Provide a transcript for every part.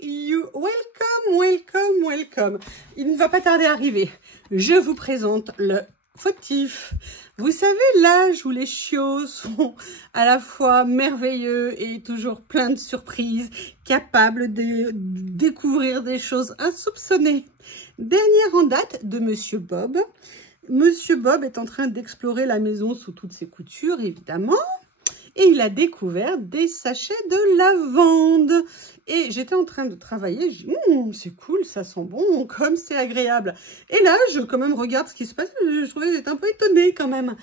you, welcome, welcome, welcome. Il ne va pas tarder à arriver. Je vous présente le fautif. Vous savez, l'âge où les chiots sont à la fois merveilleux et toujours plein de surprises, capables de découvrir des choses insoupçonnées. Dernière en date de Monsieur Bob. Monsieur Bob est en train d'explorer la maison sous toutes ses coutures, évidemment. Et il a découvert des sachets de lavande. Et j'étais en train de travailler, j'ai dit, c'est cool, ça sent bon, comme c'est agréable. Et là, je quand même regarde ce qui se passe, je trouvais j'étais un peu étonnée quand même.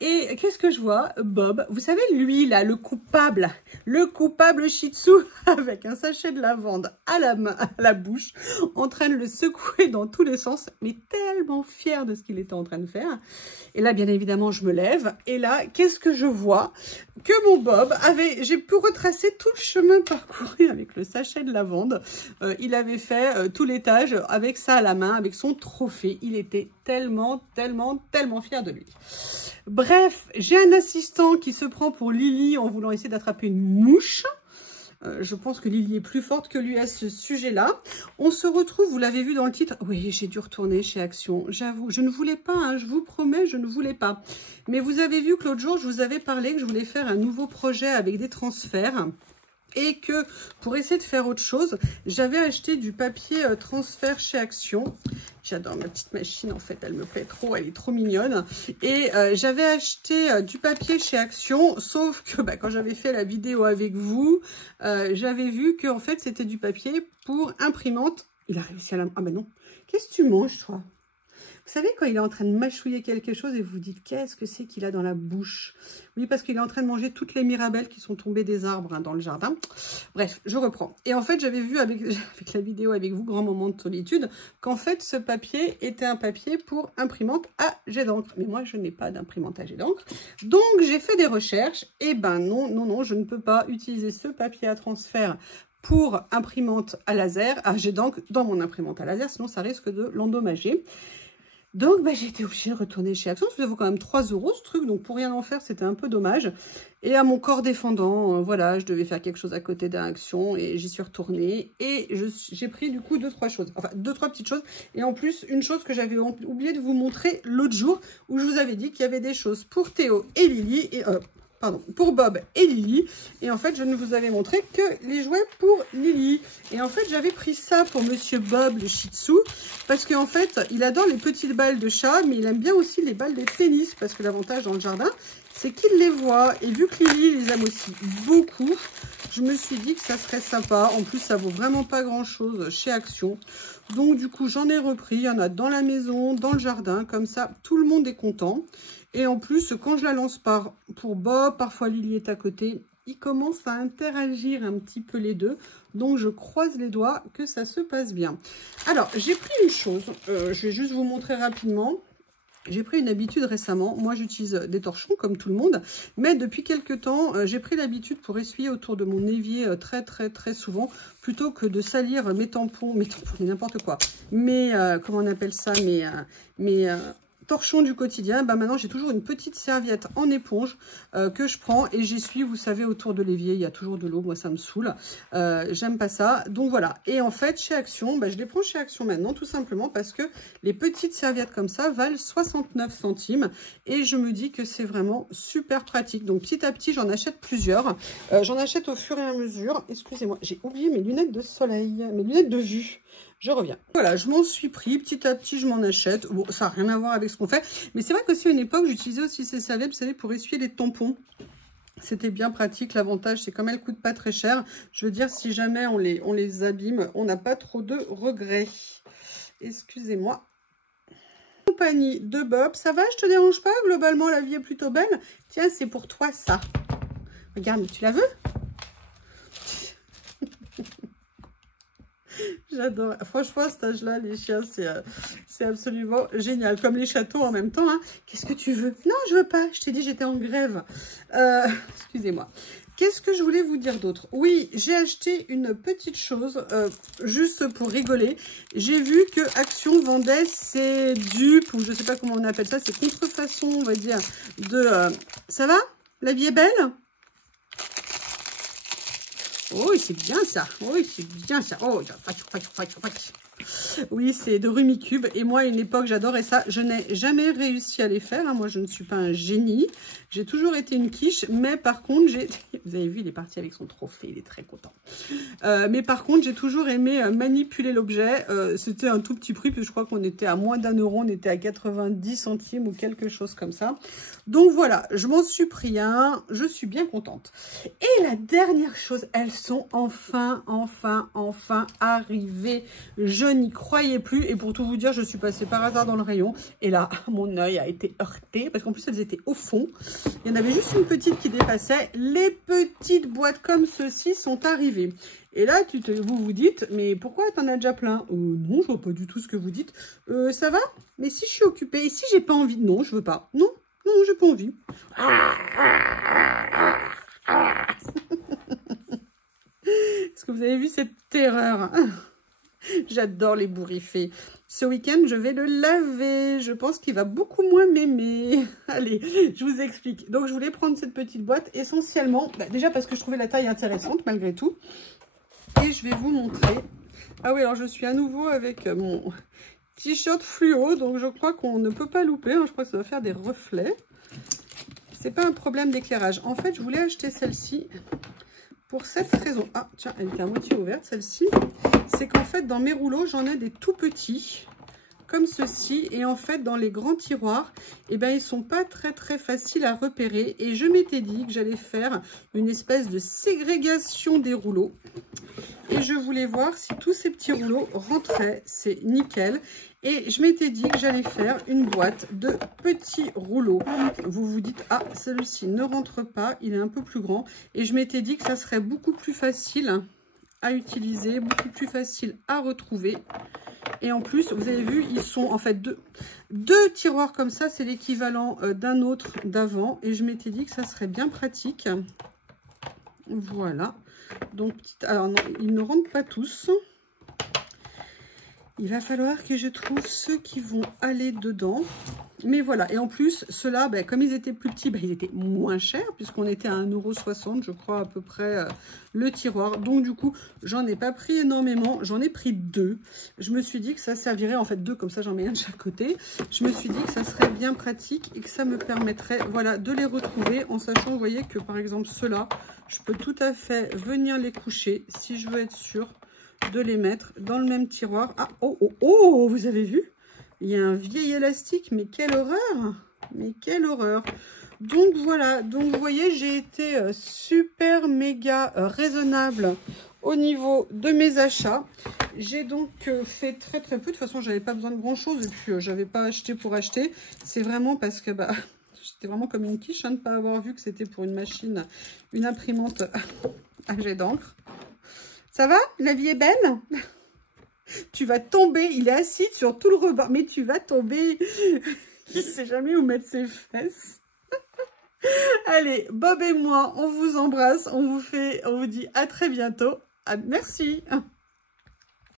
Et qu'est-ce que je vois? Bob, vous savez, lui là, le coupable Shih Tzu, avec un sachet de lavande à la main, à la bouche, en train de le secouer dans tous les sens, mais tellement fier de ce qu'il était en train de faire. Et là, bien évidemment, je me lève. Et là, qu'est-ce que je vois? Que mon Bob j'ai pu retracer tout le chemin parcouru avec le sachet de lavande. Il avait fait tout l'étage avec ça à la main, avec son trophée. Il était tellement fier de lui. Bref, j'ai un assistant qui se prend pour Lily en voulant essayer d'attraper une mouche. Je pense que Lily est plus forte que lui à ce sujet-là. On se retrouve, vous l'avez vu dans le titre. Oui, j'ai dû retourner chez Action. J'avoue, je ne voulais pas, hein, je vous promets, je ne voulais pas. Mais vous avez vu que l'autre jour, je vous avais parlé que je voulais faire un nouveau projet avec des transferts. Et que pour essayer de faire autre chose, j'avais acheté du papier transfert chez Action. J'adore ma petite machine, en fait, elle me plaît trop, elle est trop mignonne. Et j'avais acheté du papier chez Action, sauf que quand j'avais fait la vidéo avec vous, j'avais vu que en fait c'était du papier pour imprimante. Il a réussi à la... Ah ben non, qu'est-ce que tu manges, toi? Vous savez, quand il est en train de mâchouiller quelque chose et vous dites qu'est-ce que c'est qu'il a dans la bouche? Oui, parce qu'il est en train de manger toutes les mirabelles qui sont tombées des arbres hein, dans le jardin. Bref, je reprends. Et en fait, j'avais vu avec la vidéo avec vous, grand moment de solitude, qu'en fait, ce papier était un papier pour imprimante à jet d'encre. Mais moi, je n'ai pas d'imprimante à jet d'encre. Donc, j'ai fait des recherches. Et ben non, je ne peux pas utiliser ce papier à transfert pour imprimante à laser, à jet d'encre, dans mon imprimante à laser, sinon ça risque de l'endommager. Donc, j'ai été obligée de retourner chez Action. Ça vaut quand même 3 € ce truc. Donc, pour rien en faire, c'était un peu dommage. Et à mon corps défendant, voilà, je devais faire quelque chose à côté d'un Action. Et j'y suis retournée. Et j'ai pris du coup 2-3 choses. Enfin, 2-3 petites choses. Et en plus, une chose que j'avais oublié de vous montrer l'autre jour. Où je vous avais dit qu'il y avait des choses pour Théo et Lily. Et, pardon, pour Bob et Lily. Et en fait, je ne vous avais montré que les jouets pour Lily. Et en fait, j'avais pris ça pour Monsieur Bob, le Shih Tzu. Parce qu'en fait, il adore les petites balles de chat, mais il aime bien aussi les balles de tennis. Parce que l'avantage dans le jardin, c'est qu'il les voit. Et vu que Lily les aime aussi beaucoup, je me suis dit que ça serait sympa. En plus, ça vaut vraiment pas grand-chose chez Action. Donc, du coup, j'en ai repris. Il y en a dans la maison, dans le jardin. Comme ça, tout le monde est content. Et en plus, quand je la lance pour Bob, parfois Lily est à côté, ils commencent à interagir un petit peu les deux. Donc, je croise les doigts que ça se passe bien. Alors, j'ai pris une chose. Je vais juste vous montrer rapidement. J'ai pris une habitude récemment. Moi, j'utilise des torchons comme tout le monde. Mais depuis quelques temps, j'ai pris l'habitude pour essuyer autour de mon évier très souvent. Plutôt que de salir mes tampons, n'importe quoi. Mais, comment on appelle ça, mes torchons du quotidien, maintenant j'ai toujours une petite serviette en éponge que je prends et j'essuie, vous savez, autour de l'évier, il y a toujours de l'eau, moi ça me saoule, j'aime pas ça, donc voilà. Et en fait chez Action, je les prends chez Action maintenant tout simplement parce que les petites serviettes comme ça valent 69 centimes et je me dis que c'est vraiment super pratique. Donc petit à petit j'en achète plusieurs, j'en achète au fur et à mesure. Excusez-moi, j'ai oublié mes lunettes de soleil, mes lunettes de vue. Je reviens. Voilà, je m'en suis pris. Petit à petit, je m'en achète. Bon, ça n'a rien à voir avec ce qu'on fait. Mais c'est vrai qu'aussi à une époque, j'utilisais aussi ces serviettes, vous savez, pour essuyer les tampons. C'était bien pratique. L'avantage, c'est comme elles ne coûtent pas très cher. Je veux dire, si jamais on les abîme, on n'a pas trop de regrets. Excusez-moi. Compagnie de Bob. Ça va, je te dérange pas? Globalement, la vie est plutôt belle. Tiens, c'est pour toi, ça. Regarde, tu la veux? J'adore. Franchement, à cet âge-là, les chiens, c'est absolument génial. Comme les châteaux en même temps. Hein. Qu'est-ce que tu veux? Non, je veux pas. Je t'ai dit, j'étais en grève. Excusez-moi. Qu'est-ce que je voulais vous dire d'autre? Oui, j'ai acheté une petite chose, juste pour rigoler. J'ai vu que Action vendait ses dupes, ou je sais pas comment on appelle ça, ses contrefaçons, on va dire, de... ça va? La vie est belle? Oh, c'est bien ça. Oh, c'est bien ça. Oh, oui, c'est de Rumicube. Et moi, à une époque, j'adorais ça. Je n'ai jamais réussi à les faire. Hein. Moi, je ne suis pas un génie. J'ai toujours été une quiche. Mais par contre, vous avez vu, il est parti avec son trophée. Il est très content. Mais par contre, j'ai toujours aimé manipuler l'objet. C'était un tout petit prix. Puis je crois qu'on était à moins d'1 euro. On était à 90 centimes ou quelque chose comme ça. Donc voilà, je m'en suis pris un. Je suis bien contente. Et la dernière chose, elles sont enfin arrivées. Je n'y croyais plus. Et pour tout vous dire, je suis passée par hasard dans le rayon. Et là, mon œil a été heurté. Parce qu'en plus, elles étaient au fond. Il y en avait juste une petite qui dépassait. Les petites boîtes comme ceci sont arrivées. Et là, vous vous dites, mais pourquoi t'en as déjà plein? Non, je vois pas du tout ce que vous dites. Ça va? Mais si je suis occupée, et si j'ai pas envie? Non, je veux pas. Non, non, j'ai pas envie. Est-ce que vous avez vu cette terreur? J'adore les bourriffés. Ce week-end, je vais le laver. Je pense qu'il va beaucoup moins m'aimer. Allez, je vous explique. Donc, je voulais prendre cette petite boîte essentiellement, déjà parce que je trouvais la taille intéressante malgré tout. Et je vais vous montrer. Ah oui, alors je suis à nouveau avec mon t-shirt fluo. Donc, je crois qu'on ne peut pas louper. Hein. Je crois que ça va faire des reflets. C'est pas un problème d'éclairage. En fait, je voulais acheter celle-ci pour cette raison. Ah, tiens, elle était à moitié ouverte, celle-ci. C'est qu'en fait, dans mes rouleaux, j'en ai des tout petits, comme ceci. Et en fait, dans les grands tiroirs, eh ben, ils sont pas très faciles à repérer. Et je m'étais dit que j'allais faire une espèce de ségrégation des rouleaux. Et je voulais voir si tous ces petits rouleaux rentraient. C'est nickel. Et je m'étais dit que j'allais faire une boîte de petits rouleaux. Vous vous dites, ah, celui-ci ne rentre pas, il est un peu plus grand. Et je m'étais dit que ça serait beaucoup plus facile à utiliser, beaucoup plus facile à retrouver. Et en plus, vous avez vu, ils sont en fait deux tiroirs comme ça. C'est l'équivalent d'un autre d'avant. Et je m'étais dit que ça serait bien pratique. Voilà. Donc, alors non, ils ne rentrent pas tous. Il va falloir que je trouve ceux qui vont aller dedans. Mais voilà, et en plus, ceux-là, ben, comme ils étaient plus petits, ben, ils étaient moins chers, puisqu'on était à 1,60 €, je crois, à peu près, le tiroir. Donc, du coup, j'en ai pas pris énormément. J'en ai pris 2. Je me suis dit que ça servirait, en fait, 2, comme ça, j'en mets un de chaque côté. Je me suis dit que ça serait bien pratique et que ça me permettrait, voilà, de les retrouver, en sachant, vous voyez, que, par exemple, ceux-là, je peux tout à fait venir les coucher, si je veux être sûre de les mettre dans le même tiroir. Ah, oh, vous avez vu? Il y a un vieil élastique, mais quelle horreur! Mais quelle horreur! Donc voilà, donc vous voyez, j'ai été super méga raisonnable au niveau de mes achats. J'ai donc fait très peu. De toute façon, j'avais pas besoin de grand chose et puis j'avais pas acheté pour acheter. C'est vraiment parce que bah j'étais vraiment comme une quiche de ne pas avoir vu que c'était pour une machine, une imprimante à jet d'encre. Ça va? La vie est belle? Tu vas tomber. Il est assis sur tout le rebord. Mais tu vas tomber. Il ne sait jamais où mettre ses fesses. Allez, Bob et moi, on vous embrasse. On vous dit à très bientôt. Merci.